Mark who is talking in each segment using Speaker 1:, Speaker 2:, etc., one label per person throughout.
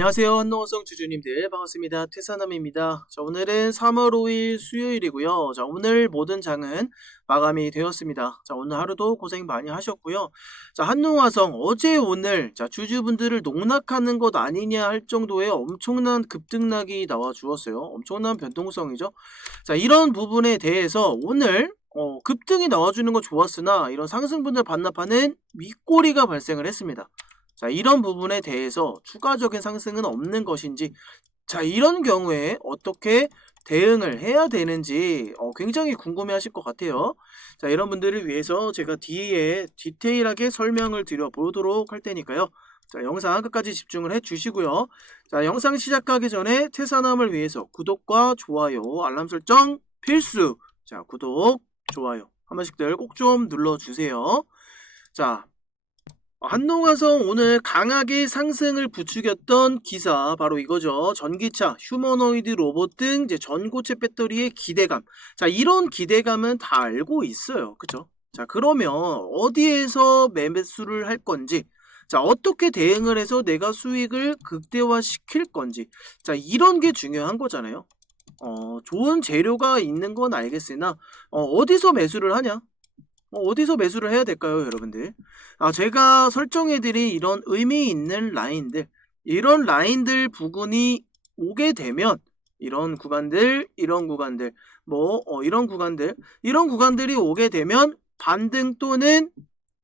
Speaker 1: 안녕하세요. 한노원성 주주님들 반갑습니다. 퇴사남입니다. 자, 오늘은 3월 5일 수요일이고요. 자, 오늘 모든 장은 마감이 되었습니다. 자, 오늘 하루도 고생 많이 하셨고요. 자, 한노화성 어제 오늘 자, 주주분들을 농락하는 것 아니냐 할 정도의 엄청난 급등락이 나와 주었어요. 엄청난 변동성이죠. 자, 이런 부분에 대해서 오늘 어, 급등이 나와주는 건 좋았으나 이런 상승분들 반납하는 윗꼬리가 발생을 했습니다. 자, 이런 부분에 대해서 추가적인 상승은 없는 것인지, 자, 이런 경우에 어떻게 대응을 해야 되는지 어, 굉장히 궁금해 하실 것 같아요. 자, 이런 분들을 위해서 제가 뒤에 디테일하게 설명을 드려 보도록 할 테니까요. 자, 영상 끝까지 집중을 해 주시고요. 자, 영상 시작하기 전에 퇴사남을 위해서 구독과 좋아요, 알람 설정 필수. 자, 구독, 좋아요. 한 번씩들 꼭 좀 눌러주세요. 자, 한농화성 오늘 강하게 상승을 부추겼던 기사 바로 이거죠. 전기차, 휴머노이드 로봇 등 이제 전고체 배터리의 기대감. 자, 이런 기대감은 다 알고 있어요. 그죠? 자, 그러면 어디에서 매매수를 할 건지, 자, 어떻게 대응을 해서 내가 수익을 극대화 시킬 건지, 자, 이런 게 중요한 거잖아요. 어, 좋은 재료가 있는 건 알겠으나, 어, 어디서 매수를 하냐? 어, 어디서 매수를 해야 될까요, 여러분들? 아, 제가 설정해드린 이런 의미 있는 라인들, 이런 라인들 부분이 오게 되면, 이런 구간들, 이런 구간들, 뭐, 어, 이런 구간들, 이런 구간들이 오게 되면 반등 또는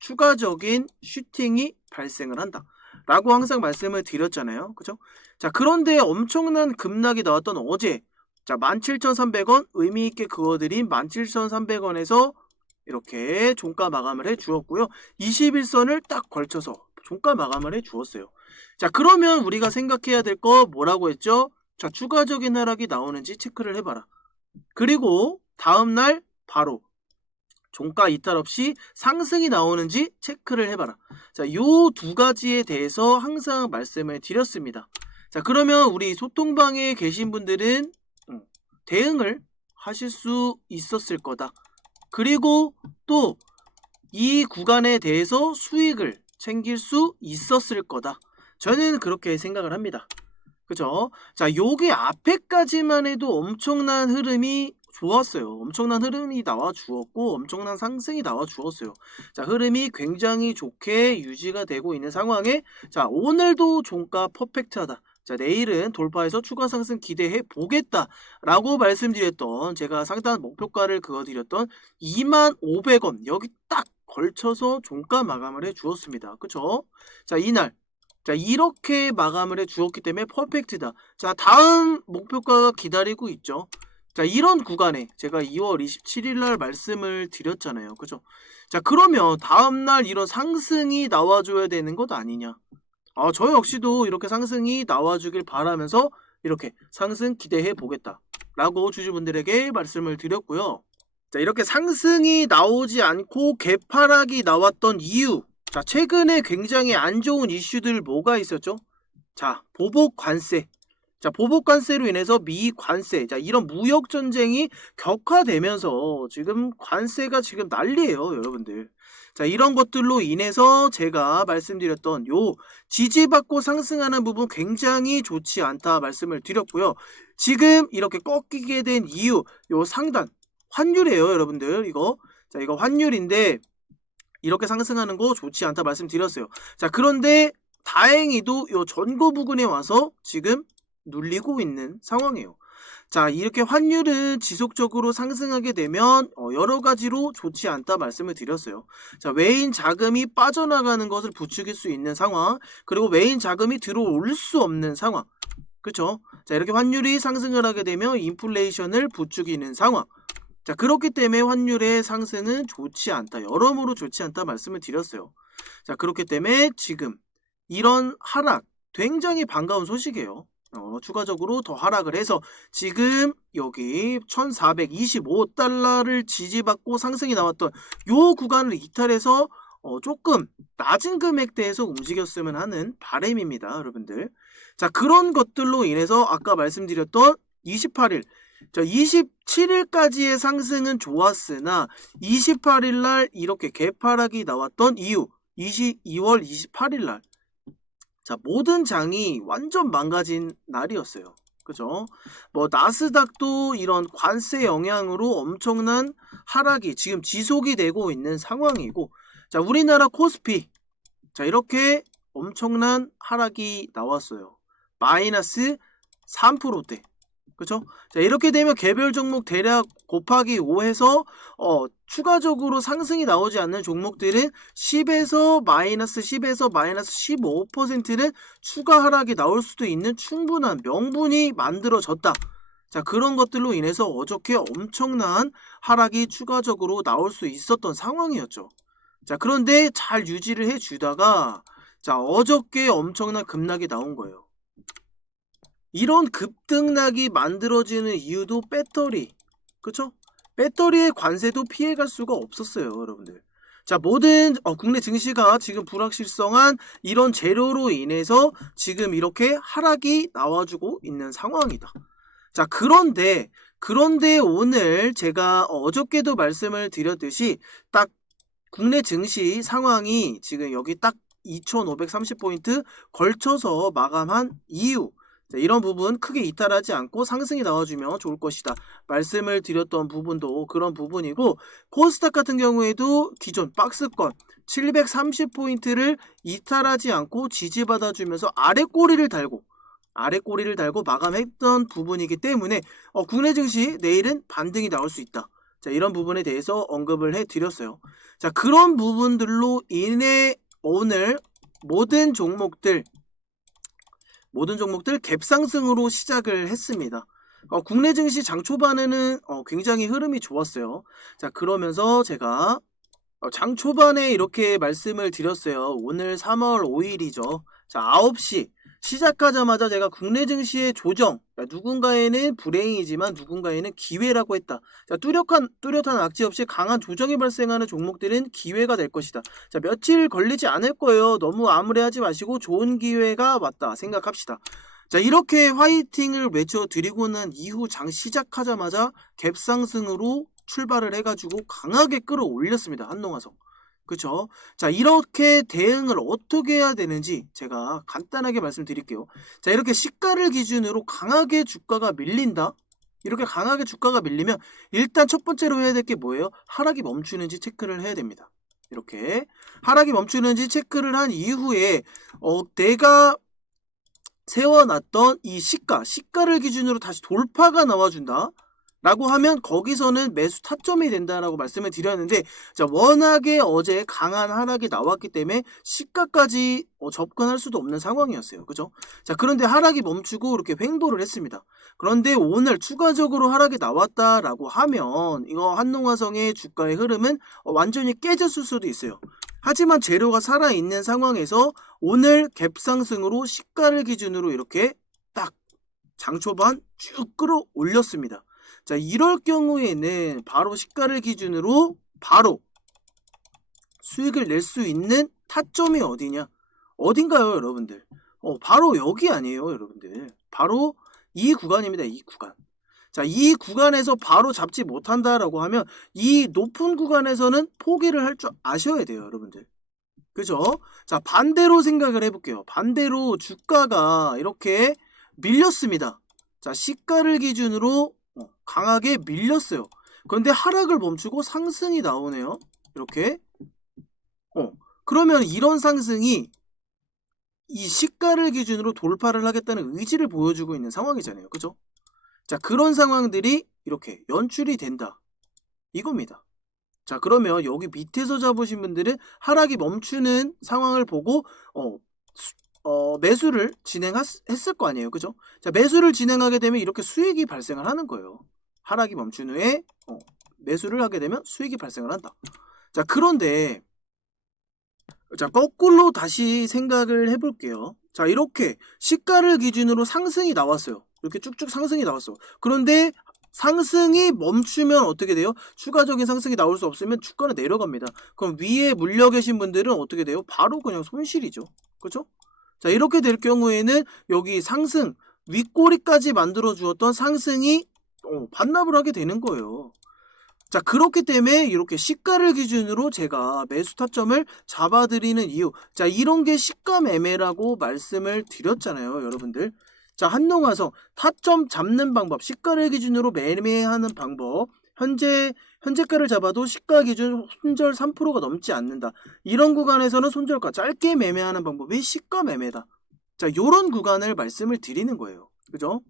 Speaker 1: 추가적인 슈팅이 발생을 한다. 라고 항상 말씀을 드렸잖아요. 그죠? 자, 그런데 엄청난 급락이 나왔던 어제, 자, 17,300원, 의미있게 그어드린 17,300원에서 이렇게 종가 마감을 해 주었고요. 21선을 딱 걸쳐서 종가 마감을 해 주었어요. 자, 그러면 우리가 생각해야 될 거 뭐라고 했죠? 자, 추가적인 하락이 나오는지 체크를 해봐라. 그리고 다음날 바로 종가 이탈 없이 상승이 나오는지 체크를 해봐라. 자, 요 두 가지에 대해서 항상 말씀을 드렸습니다. 자, 그러면 우리 소통방에 계신 분들은 음, 대응을 하실 수 있었을 거다. 그리고 또 이 구간에 대해서 수익을 챙길 수 있었을 거다. 저는 그렇게 생각을 합니다. 그죠? 자, 여기 앞에까지만 해도 엄청난 흐름이 좋았어요. 엄청난 흐름이 나와 주었고, 엄청난 상승이 나와 주었어요. 자, 흐름이 굉장히 좋게 유지가 되고 있는 상황에, 자, 오늘도 종가 퍼펙트하다. 자, 내일은 돌파해서 추가 상승 기대해 보겠다라고 말씀드렸던 제가 상단 목표가를 그어드렸던 2만 500원 여기 딱 걸쳐서 종가 마감을 해 주었습니다. 그쵸? 자, 이날 자, 이렇게 마감을 해 주었기 때문에 퍼펙트다. 자, 다음 목표가가 기다리고 있죠. 자, 이런 구간에 제가 2월 27일 날 말씀을 드렸잖아요. 그죠? 자, 그러면 다음 날 이런 상승이 나와줘야 되는 것 아니냐? 아, 저 역시도 이렇게 상승이 나와주길 바라면서 이렇게 상승 기대해 보겠다. 라고 주주분들에게 말씀을 드렸고요. 자, 이렇게 상승이 나오지 않고 개파락이 나왔던 이유. 자, 최근에 굉장히 안 좋은 이슈들 뭐가 있었죠? 자, 보복 관세. 자, 보복 관세로 인해서 미 관세. 자, 이런 무역 전쟁이 격화되면서 지금 관세가 지금 난리예요, 여러분들. 자, 이런 것들로 인해서 제가 말씀드렸던 요 지지받고 상승하는 부분 굉장히 좋지 않다 말씀을 드렸고요. 지금 이렇게 꺾이게 된 이유, 요 상단, 환율이에요, 여러분들. 이거. 자, 이거 환율인데, 이렇게 상승하는 거 좋지 않다 말씀드렸어요. 자, 그런데 다행히도 요 전고 부근에 와서 지금 눌리고 있는 상황이에요. 자, 이렇게 환율은 지속적으로 상승하게 되면 어, 여러 가지로 좋지 않다 말씀을 드렸어요. 자, 외인 자금이 빠져나가는 것을 부추길 수 있는 상황, 그리고 외인 자금이 들어올 수 없는 상황. 그렇죠? 자, 이렇게 환율이 상승을 하게 되면 인플레이션을 부추기는 상황. 자, 그렇기 때문에 환율의 상승은 좋지 않다. 여러모로 좋지 않다 말씀을 드렸어요. 자, 그렇기 때문에 지금 이런 하락 굉장히 반가운 소식이에요. 어, 추가적으로 더 하락을 해서 지금 여기 1425달러를 지지받고 상승이 나왔던 요 구간을 이탈해서 어, 조금 낮은 금액대에서 움직였으면 하는 바램입니다 여러분들. 자 그런 것들로 인해서 아까 말씀드렸던 28일. 자 27일까지의 상승은 좋았으나 28일 날 이렇게 개파락이 나왔던 이유 22월 28일 날 자, 모든 장이 완전 망가진 날이었어요. 그죠? 뭐 나스닥도 이런 관세 영향으로 엄청난 하락이 지금 지속이 되고 있는 상황이고 자, 우리나라 코스피 자, 이렇게 엄청난 하락이 나왔어요. 마이너스 3%대. 그죠? 자, 이렇게 되면 개별 종목 대략 곱하기 5 해서 어, 추가적으로 상승이 나오지 않는 종목들은 10에서 마이너스 10에서 마이너스 15%는 추가 하락이 나올 수도 있는 충분한 명분이 만들어졌다. 자, 그런 것들로 인해서 어저께 엄청난 하락이 추가적으로 나올 수 있었던 상황이었죠. 자, 그런데 잘 유지를 해 주다가 자, 어저께 엄청난 급락이 나온 거예요. 이런 급등락이 만들어지는 이유도 배터리. 그쵸? 배터리의 관세도 피해갈 수가 없었어요, 여러분들. 자, 모든 어, 국내 증시가 지금 불확실성한 이런 재료로 인해서 지금 이렇게 하락이 나와주고 있는 상황이다. 자, 그런데 그런데 오늘 제가 어저께도 말씀을 드렸듯이 딱 국내 증시 상황이 지금 여기 딱 2530포인트 걸쳐서 마감한 이유 자, 이런 부분 크게 이탈하지 않고 상승이 나와주면 좋을 것이다. 말씀을 드렸던 부분도 그런 부분이고 코스닥 같은 경우에도 기존 박스권 730포인트를 이탈하지 않고 지지받아주면서 아래 꼬리를 달고 아래 꼬리를 달고 마감했던 부분이기 때문에 어, 국내 증시 내일은 반등이 나올 수 있다. 자, 이런 부분에 대해서 언급을 해 드렸어요. 자, 그런 부분들로 인해 오늘 모든 종목들 모든 종목들 갭상승으로 시작을 했습니다. 어, 국내 증시 장 초반에는 어, 굉장히 흐름이 좋았어요. 자, 그러면서 제가 어, 장 초반에 이렇게 말씀을 드렸어요. 오늘 3월 5일이죠. 자, 9시 시작하자마자 제가 국내 증시의 조정, 자, 누군가에는 불행이지만 누군가에는 기회라고 했다. 자, 뚜렷한, 뚜렷한 악재 없이 강한 조정이 발생하는 종목들은 기회가 될 것이다. 자, 며칠 걸리지 않을 거예요. 너무 암울해하지 마시고 좋은 기회가 왔다 생각합시다. 자, 이렇게 화이팅을 외쳐드리고 난 이후 장 시작하자마자 갭상승으로 출발을 해가지고 강하게 끌어올렸습니다. 한동화성. 그쵸? 자, 이렇게 대응을 어떻게 해야 되는지 제가 간단하게 말씀드릴게요. 자, 이렇게 시가를 기준으로 강하게 주가가 밀린다? 이렇게 강하게 주가가 밀리면 일단 첫 번째로 해야 될 게 뭐예요? 하락이 멈추는지 체크를 해야 됩니다. 이렇게 하락이 멈추는지 체크를 한 이후에 어, 내가 세워놨던 이 시가, 시가를 기준으로 다시 돌파가 나와준다. 라고 하면 거기서는 매수 타점이 된다라고 말씀을 드렸는데 자 워낙에 어제 강한 하락이 나왔기 때문에 시가까지 어, 접근할 수도 없는 상황이었어요. 그죠? 자 그런데 하락이 멈추고 이렇게 횡보를 했습니다. 그런데 오늘 추가적으로 하락이 나왔다라고 하면 이거 한농화성의 주가의 흐름은 어, 완전히 깨졌을 수도 있어요. 하지만 재료가 살아있는 상황에서 오늘 갭상승으로 시가를 기준으로 이렇게 딱 장 초반 쭉 끌어올렸습니다 자, 이럴 경우에는 바로 시가를 기준으로 바로 수익을 낼 수 있는 타점이 어디냐? 어딘가요, 여러분들? 어, 바로 여기 아니에요, 여러분들. 바로 이 구간입니다, 이 구간. 자, 이 구간에서 바로 잡지 못한다라고 하면 이 높은 구간에서는 포기를 할 줄 아셔야 돼요, 여러분들. 그죠? 자, 반대로 생각을 해볼게요. 반대로 주가가 이렇게 밀렸습니다. 자, 시가를 기준으로 어, 강하게 밀렸어요. 그런데 하락을 멈추고 상승이 나오네요. 이렇게. 어, 그러면 이런 상승이 이 시가를 기준으로 돌파를 하겠다는 의지를 보여주고 있는 상황이잖아요. 그죠? 자, 그런 상황들이 이렇게 연출이 된다. 이겁니다. 자, 그러면 여기 밑에서 잡으신 분들은 하락이 멈추는 상황을 보고, 어, 어, 매수를 진행했을 거 아니에요. 그죠? 자, 매수를 진행하게 되면 이렇게 수익이 발생을 하는 거예요. 하락이 멈춘 후에 어, 매수를 하게 되면 수익이 발생을 한다. 자, 그런데 자, 거꾸로 다시 생각을 해볼게요. 자, 이렇게 시가를 기준으로 상승이 나왔어요. 이렇게 쭉쭉 상승이 나왔어. 그런데 상승이 멈추면 어떻게 돼요? 추가적인 상승이 나올 수 없으면 주가는 내려갑니다. 그럼 위에 물려 계신 분들은 어떻게 돼요? 바로 그냥 손실이죠. 그죠? 자, 이렇게 될 경우에는 여기 상승, 윗꼬리까지 만들어 주었던 상승이 어, 반납을 하게 되는 거예요. 자, 그렇기 때문에 이렇게 시가를 기준으로 제가 매수 타점을 잡아드리는 이유. 자, 이런 게 시가 매매라고 말씀을 드렸잖아요, 여러분들. 자, 한농화성 타점 잡는 방법, 시가를 기준으로 매매하는 방법. 현재 현재가를 잡아도 시가 기준 손절 3%가 넘지 않는다. 이런 구간에서는 손절가 짧게 매매하는 방법이 시가 매매다. 자, 요런 구간을 말씀을 드리는 거예요. 그죠?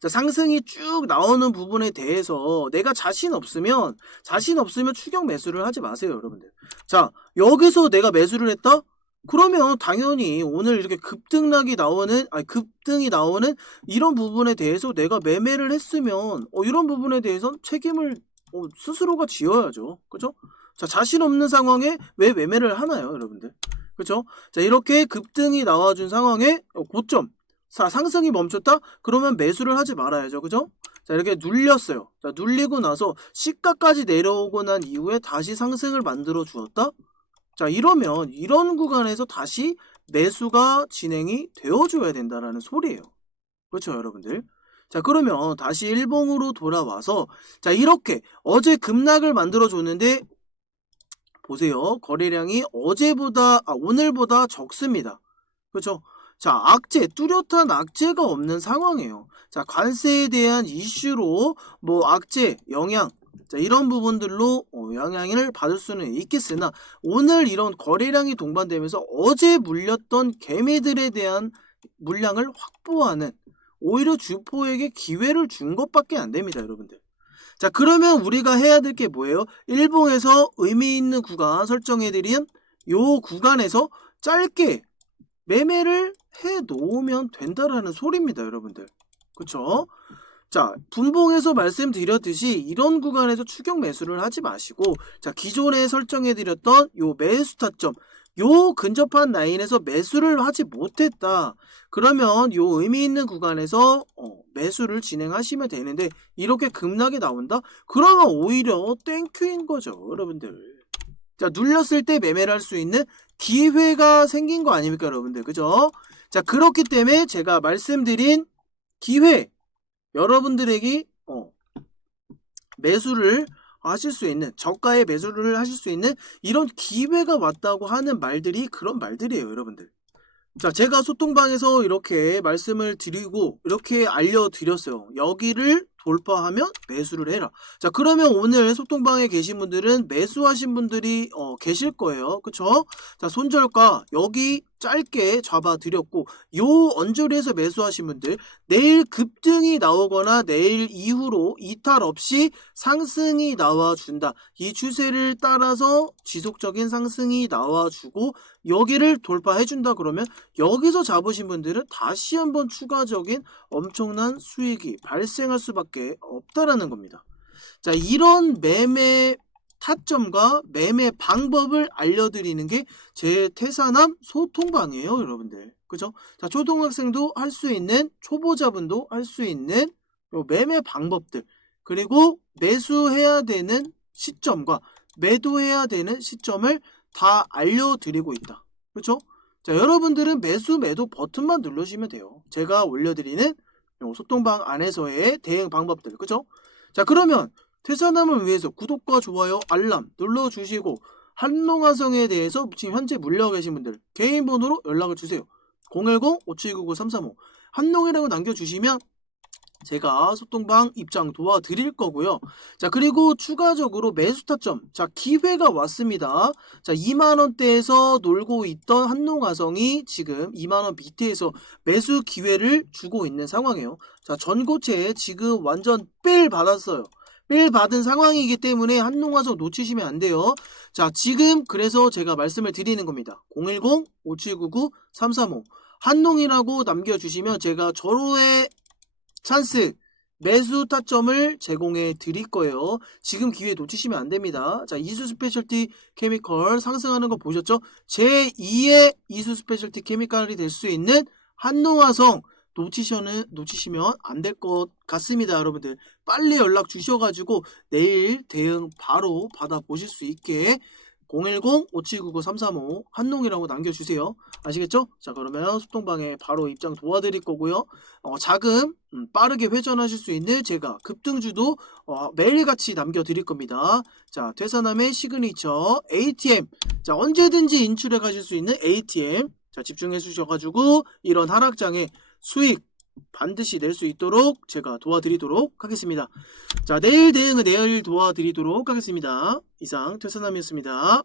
Speaker 1: 자, 상승이 쭉 나오는 부분에 대해서 내가 자신 없으면 자신 없으면 추격 매수를 하지 마세요, 여러분들. 자, 여기서 내가 매수를 했다? 그러면 당연히 오늘 이렇게 급등락이 나오는 아니 급등이 나오는 이런 부분에 대해서 내가 매매를 했으면 어, 이런 부분에 대해서 책임을 어, 스스로가 지어야죠. 그죠? 자, 자신 없는 상황에 왜 매매를 하나요, 여러분들? 그죠? 자, 이렇게 급등이 나와준 상황에 어, 고점 자, 상승이 멈췄다? 그러면 매수를 하지 말아야죠. 그죠? 자, 이렇게 눌렸어요. 자, 눌리고 나서 시가까지 내려오고 난 이후에 다시 상승을 만들어 주었다? 자, 이러면 이런 구간에서 다시 매수가 진행이 되어줘야 된다라는 소리예요. 그렇죠, 여러분들? 자, 그러면 다시 일봉으로 돌아와서 자, 이렇게 어제 급락을 만들어 줬는데 보세요. 거래량이 어제보다 아, 오늘보다 적습니다. 그렇죠? 자, 악재, 뚜렷한 악재가 없는 상황이에요. 자, 관세에 대한 이슈로 뭐 악재, 영향, 자, 이런 부분들로 어, 영향을 받을 수는 있겠으나 오늘 이런 거래량이 동반되면서 어제 물렸던 개미들에 대한 물량을 확보하는 오히려 주포에게 기회를 준 것밖에 안 됩니다, 여러분들. 자, 그러면 우리가 해야 될 게 뭐예요? 일봉에서 의미 있는 구간 설정해드린 요 구간에서 짧게 매매를 해 놓으면 된다라는 소리입니다, 여러분들. 그쵸? 자, 분봉에서 말씀드렸듯이 이런 구간에서 추격 매수를 하지 마시고, 자, 기존에 설정해 드렸던 요 매수 타점, 요 근접한 라인에서 매수를 하지 못했다. 그러면 요 의미 있는 구간에서 어, 매수를 진행하시면 되는데, 이렇게 급락이 나온다? 그러면 오히려 땡큐인 거죠, 여러분들. 자, 눌렸을 때 매매를 할 수 있는 기회가 생긴 거 아닙니까, 여러분들? 그죠? 자, 그렇기 때문에 제가 말씀드린 기회, 여러분들에게 어, 매수를 하실 수 있는 저가에 매수를 하실 수 있는 이런 기회가 왔다고 하는 말들이 그런 말들이에요, 여러분들. 자, 제가 소통방에서 이렇게 말씀을 드리고 이렇게 알려드렸어요. 여기를 돌파하면 매수를 해라. 자, 그러면 오늘 소통방에 계신 분들은 매수하신 분들이 어, 계실 거예요. 그쵸? 자, 손절가 여기 짧게 잡아드렸고 요 언저리에서 매수하신 분들 내일 급등이 나오거나 내일 이후로 이탈 없이 상승이 나와준다. 이 추세를 따라서 지속적인 상승이 나와주고 여기를 돌파해준다 그러면 여기서 잡으신 분들은 다시 한번 추가적인 엄청난 수익이 발생할 수밖에 없다라는 겁니다. 자, 이런 매매 타점과 매매 방법을 알려드리는 게 제 태산함 소통방이에요, 여러분들. 그죠? 자, 초등학생도 할 수 있는, 초보자분도 할 수 있는 요 매매 방법들, 그리고 매수해야 되는 시점과 매도해야 되는 시점을 다 알려드리고 있다. 그렇죠? 자, 여러분들은 매수, 매도 버튼만 누르시면 돼요. 제가 올려드리는 요 소통방 안에서의 대응 방법들, 그죠? 자, 그러면 태산함을 위해서 구독과 좋아요, 알람 눌러주시고 한농화성에 대해서 지금 현재 물려 계신 분들 개인 번호로 연락을 주세요. 010-5799-335 한농이라고 남겨주시면 제가 소통방 입장 도와드릴 거고요. 자, 그리고 추가적으로 매수 타점. 자, 기회가 왔습니다. 자, 2만 원대에서 놀고 있던 한농화성이 지금 2만 원 밑에서 매수 기회를 주고 있는 상황이에요. 자, 전고체에 지금 완전 삘 받았어요. 삘 받은 상황이기 때문에 한농화성 놓치시면 안 돼요. 자, 지금 그래서 제가 말씀을 드리는 겁니다. 010-5799-335 한농이라고 남겨주시면 제가 절호의 찬스 매수 타점을 제공해 드릴 거예요. 지금 기회 놓치시면 안 됩니다. 자, 이수 스페셜티 케미컬 상승하는 거 보셨죠? 제2의 이수 스페셜티 케미컬이 될 수 있는 한농화성 놓치셔는 놓치시면 안 될 것 같습니다, 여러분들. 빨리 연락 주셔가지고 내일 대응 바로 받아 보실 수 있게 010-5799-335 한농이라고 남겨주세요. 아시겠죠? 자 그러면 소통방에 바로 입장 도와드릴 거고요. 어, 자금 음, 빠르게 회전하실 수 있는 제가 급등주도 어, 매일같이 남겨드릴 겁니다. 자 퇴사남의 시그니처 ATM 자 언제든지 인출해 가실 수 있는 ATM 자 집중해 주셔가지고 이런 하락장에 수익 반드시 낼 수 있도록 제가 도와드리도록 하겠습니다. 자 내일 대응은 내일 도와드리도록 하겠습니다. 이상 퇴사남이었습니다.